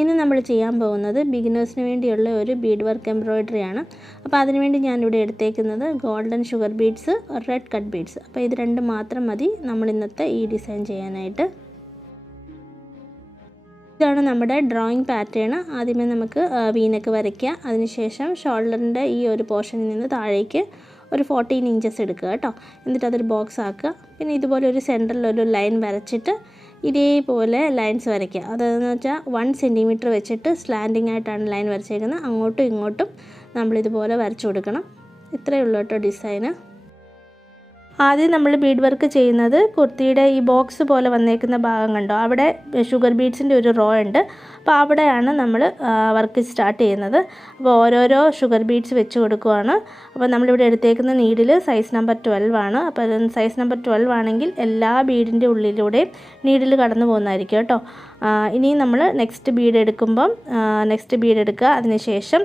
ഇനി നമ്മൾ ചെയ്യാൻ പോകുന്നത് ബിഗിനേഴ്സിന് വേണ്ടിയുള്ള ഒരു ബീഡ് വർക്ക് എംബ്രോയിഡറി ആണ്. അപ്പോൾ അതിനുവേണ്ടി ഞാനിവിടെ എടുത്തേക്കുന്നത് golden sugar beads, red cut beads. അപ്പോൾ ഇത് രണ്ടും മാത്രം മതി നമ്മൾ ഇന്നത്തെ ഈ ഡിസൈൻ ചെയ്യാനായിട്ട്. ഇതാണ് നമ്മുടെ ഡ്രോയിങ് പാറ്റേൺ. ആദ്യമേ നമുക്ക് വീനക്ക് വരയ്ക്കുക. അതിനുശേഷം ഷോൾഡറിൻ്റെ ഈ ഒരു പോർഷനിൽ നിന്ന് താഴേക്ക് ഒരു 14 ഇഞ്ചസ് എടുക്കുക കേട്ടോ. എന്നിട്ട് അതൊരു ബോക്സ് ആക്കുക. പിന്നെ ഇതുപോലെ ഒരു സെൻറ്ററിൽ ഒരു ലൈൻ വരച്ചിട്ട് ഇതേപോലെ ലൈൻസ് വരയ്ക്കുക. അതെന്ന് വെച്ചാൽ 1 സെൻറ്റിമീറ്റർ വെച്ചിട്ട് സ്ലാൻഡിങ് ആയിട്ടാണ് ലൈൻ വരച്ചേക്കുന്നത്. അങ്ങോട്ടും ഇങ്ങോട്ടും നമ്മളിതുപോലെ വരച്ചു കൊടുക്കണം. ഇത്രയേ ഉള്ളൂ കേട്ടോ ഡിസൈന്. ആദ്യം നമ്മൾ ബീഡ് വർക്ക് ചെയ്യുന്നത് കുർത്തിയുടെ ഈ ബോക്സ് പോലെ വന്നേക്കുന്ന ഭാഗം കണ്ടോ, അവിടെ ഷുഗർ ബീഡ്സിൻ്റെ ഒരു റോ ഉണ്ട്. അപ്പോൾ അവിടെയാണ് നമ്മൾ വർക്ക് സ്റ്റാർട്ട് ചെയ്യുന്നത്. അപ്പോൾ ഓരോരോ ഷുഗർ ബീഡ്സ് വെച്ച് കൊടുക്കുവാണ്. അപ്പോൾ നമ്മളിവിടെ എടുത്തേക്കുന്ന നീഡിൽ സൈസ് നമ്പർ 12 ആണ്. അപ്പോൾ സൈസ് നമ്പർ 12 ആണെങ്കിൽ എല്ലാ ബീഡിൻ്റെ ഉള്ളിലൂടെയും നീഡിൽ കടന്നു പോകുന്നതായിരിക്കും കേട്ടോ. ഇനി നമ്മൾ നെക്സ്റ്റ് ബീഡ് എടുക്കുമ്പം നെക്സ്റ്റ് ബീഡ് എടുക്കുക. അതിനുശേഷം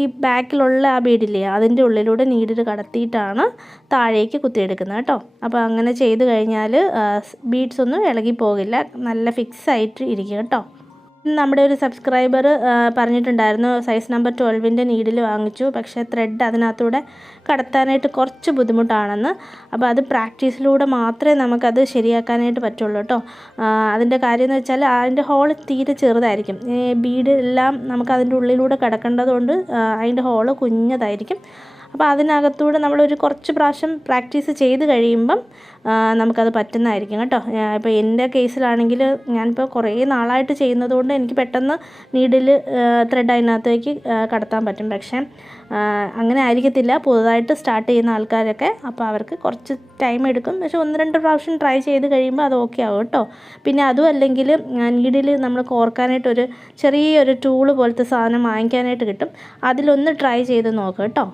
ഈ ബാക്കിലുള്ള ആ ബീഡില്ലേ അതിൻ്റെ ഉള്ളിലൂടെ നീഡിൽ കടത്തിയിട്ടാണ് താഴേക്ക് കുത്തിയെടുക്കുന്നത് കേട്ടോ. അപ്പോൾ അങ്ങനെ ചെയ്ത് കഴിഞ്ഞാൽ ബീഡ്സ് ഒന്നും ഇളകി പോകില്ല, നല്ല ഫിക്സ് ആയിട്ട് ഇരിക്കും കേട്ടോ. നമ്മുടെ ഒരു സബ്സ്ക്രൈബർ പറഞ്ഞിട്ടുണ്ടായിരുന്നു സൈസ് നമ്പർ 12ൻ്റെ നീഡിൽ വാങ്ങിച്ചു, പക്ഷേ ത്രെഡ് അതിനകത്തൂടെ കടത്താനായിട്ട് കുറച്ച് ബുദ്ധിമുട്ടാണെന്ന്. അപ്പോൾ അത് പ്രാക്ടീസിലൂടെ മാത്രമേ നമുക്കത് ശരിയാക്കാനായിട്ട് പറ്റുള്ളൂ കേട്ടോ. അതിൻ്റെ കാര്യം എന്ന് വെച്ചാൽ അതിൻ്റെ ഹോൾ തീരെ ചെറുതായിരിക്കും. ബീഡ് എല്ലാം നമുക്ക് അതിൻ്റെ ഉള്ളിലൂടെ കിടക്കേണ്ടതുകൊണ്ട് അതിൻ്റെ ഹോൾ കുഞ്ഞതായിരിക്കും. അപ്പോൾ അതിനകത്തൂടെ നമ്മളൊരു കുറച്ച് പ്രാവശ്യം പ്രാക്ടീസ് ചെയ്ത് കഴിയുമ്പം നമുക്കത് പറ്റുന്നതായിരിക്കും കേട്ടോ. ഇപ്പോൾ എൻ്റെ കേസിലാണെങ്കിൽ ഞാനിപ്പോൾ കുറേ നാളായിട്ട് ചെയ്യുന്നതുകൊണ്ട് എനിക്ക് പെട്ടെന്ന് നീഡിൽ ത്രെഡ് അതിനകത്തേക്ക് കടത്താൻ പറ്റും. പക്ഷേ അങ്ങനെ ആയിരിക്കത്തില്ല പുതുതായിട്ട് സ്റ്റാർട്ട് ചെയ്യുന്ന ആൾക്കാരൊക്കെ. അപ്പോൾ അവർക്ക് കുറച്ച് ടൈം എടുക്കും. പക്ഷേ 1-2 പ്രാവശ്യം ട്രൈ ചെയ്ത് കഴിയുമ്പോൾ അത് ഓക്കെ ആവും കേട്ടോ. പിന്നെ അതും അല്ലെങ്കിൽ നീഡിൽ നമ്മൾ കോർക്കാനായിട്ടൊരു ചെറിയൊരു ടൂള് പോലത്തെ സാധനം വാങ്ങിക്കാനായിട്ട് കിട്ടും. അതിലൊന്ന് ട്രൈ ചെയ്ത് നോക്കുക കേട്ടോ.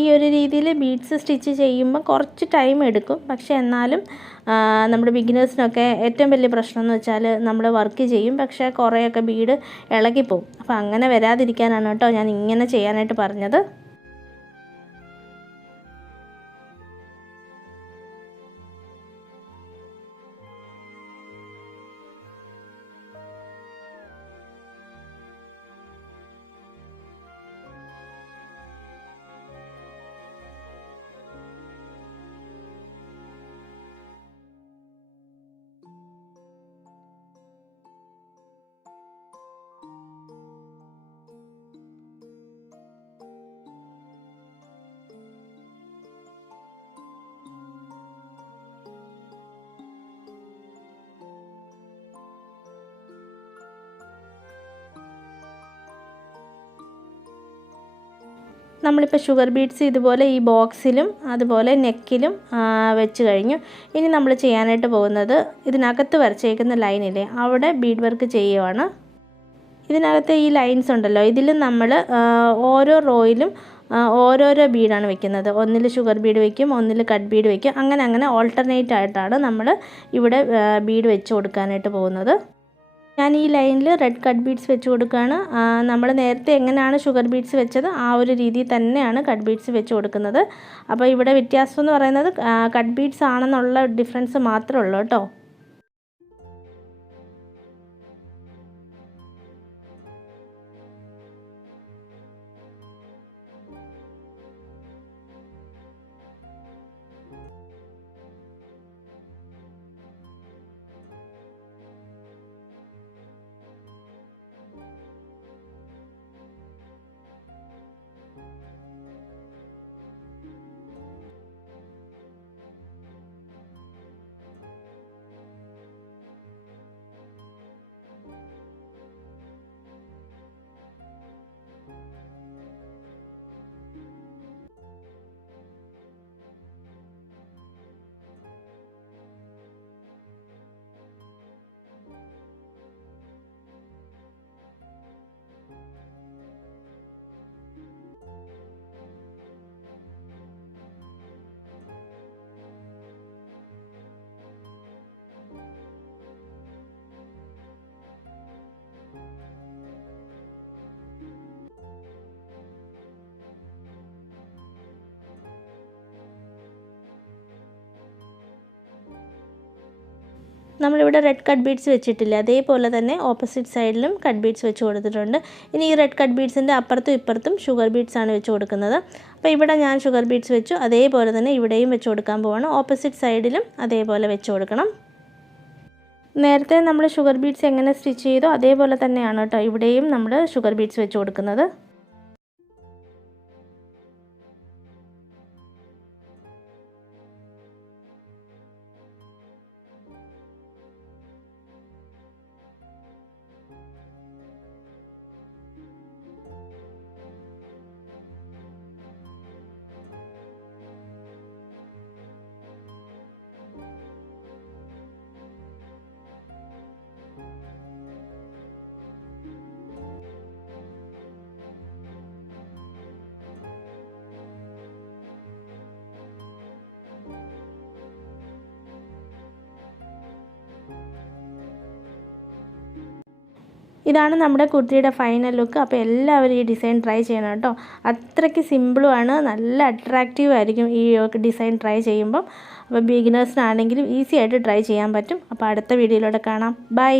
ഈ ഒരു രീതിയിൽ ബീഡ്സ് സ്റ്റിച്ച് ചെയ്യുമ്പോൾ കുറച്ച് ടൈം എടുക്കും. പക്ഷേ എന്നാലും നമ്മുടെ ബിഗിനേഴ്സിനൊക്കെ ഏറ്റവും വലിയ പ്രശ്നം എന്ന് വെച്ചാൽ നമ്മൾ വർക്ക് ചെയ്യും, പക്ഷേ കുറേയൊക്കെ ബീഡ് ഇളകിപ്പോവും. അപ്പോൾ അങ്ങനെ വരാതിരിക്കാനാണ് കേട്ടോ ഞാൻ ഇങ്ങനെ ചെയ്യാനായിട്ട് പറഞ്ഞത്. നമ്മളിപ്പോൾ ഷുഗർ ബീഡ്സ് ഇതുപോലെ ഈ ബോക്സിലും അതുപോലെ നെക്കിലും വെച്ച് കഴിഞ്ഞു. ഇനി നമ്മൾ ചെയ്യാനായിട്ട് പോകുന്നത് ഇതിനകത്ത് വരച്ചേക്കുന്ന ലൈനില്ലേ അവിടെ ബീഡ് വർക്ക് ചെയ്യുവാണ്. ഇതിനകത്ത് ഈ ലൈൻസ് ഉണ്ടല്ലോ, ഇതിൽ നമ്മൾ ഓരോ റോയിലും ഓരോരോ ബീഡാണ് വെക്കുന്നത്. ഒന്നിൽ ഷുഗർ ബീഡ് വയ്ക്കും, ഒന്നിൽ കട്ട് ബീഡ് വയ്ക്കും. അങ്ങനെ ഓൾട്ടർനേറ്റ് ആയിട്ടാണ് നമ്മൾ ഇവിടെ ബീഡ് വെച്ച് കൊടുക്കാനായിട്ട് പോകുന്നത്. ഞാൻ ഈ ലൈനിൽ റെഡ് കട്ട് ബീഡ്സ് വെച്ച് കൊടുക്കുകയാണ്. നമ്മൾ നേരത്തെ എങ്ങനെയാണ് ഷുഗർ ബീഡ്സ് വെച്ചത് ആ ഒരു രീതിയിൽ തന്നെയാണ് കട്ട് ബീഡ്സ് വെച്ച് കൊടുക്കുന്നത്. അപ്പോൾ ഇവിടെ വ്യത്യാസം എന്ന് പറയുന്നത് കട്ട് ബീഡ്സ് ആണെന്നുള്ള ഡിഫറൻസ് മാത്രമേ ഉള്ളൂ കേട്ടോ. നമ്മളിവിടെ റെഡ് കട്ട് ബീഡ്സ് വെച്ചിട്ടില്ല, അതേപോലെ തന്നെ ഓപ്പോസിറ്റ് സൈഡിലും കട്ട് ബീഡ്സ് വെച്ച് കൊടുത്തിട്ടുണ്ട്. ഇനി ഈ റെഡ് കട്ട് ബീഡ്സിൻ്റെ അപ്പുറത്തും ഇപ്പുറത്തും ഷുഗർ ബീഡ്സ് ആണ് വെച്ച് കൊടുക്കുന്നത്. അപ്പോൾ ഇവിടെ ഞാൻ ഷുഗർ ബീഡ്സ് വെച്ചു, അതേപോലെ തന്നെ ഇവിടെയും വെച്ച് കൊടുക്കാൻ പോവാണ്. ഓപ്പോസിറ്റ് സൈഡിലും അതേപോലെ വെച്ച് കൊടുക്കണം. നേരത്തെ നമ്മൾ ഷുഗർ ബീഡ്സ് എങ്ങനെ സ്റ്റിച്ച് ചെയ്തോ അതേപോലെ തന്നെയാണ് കേട്ടോ ഇവിടെയും നമ്മൾ ഷുഗർ ബീഡ്സ് വെച്ച് കൊടുക്കുന്നത്. ഇതാണ് നമ്മുടെ കുർത്തിയുടെ ഫൈനൽ ലുക്ക്. അപ്പോൾ എല്ലാവരും ഈ ഡിസൈൻ ട്രൈ ചെയ്യണം കേട്ടോ. അത്രയ്ക്ക് സിമ്പിളുമാണ്, നല്ല അട്രാക്റ്റീവ് ആയിരിക്കും ഈ ഡിസൈൻ ട്രൈ ചെയ്യുമ്പം. അപ്പോൾ ബിഗിനേഴ്സിനാണെങ്കിലും ഈസി ആയിട്ട് ട്രൈ ചെയ്യാൻ പറ്റും. അപ്പോൾ അടുത്ത വീഡിയോയിലൂടെ കാണാം. ബൈ.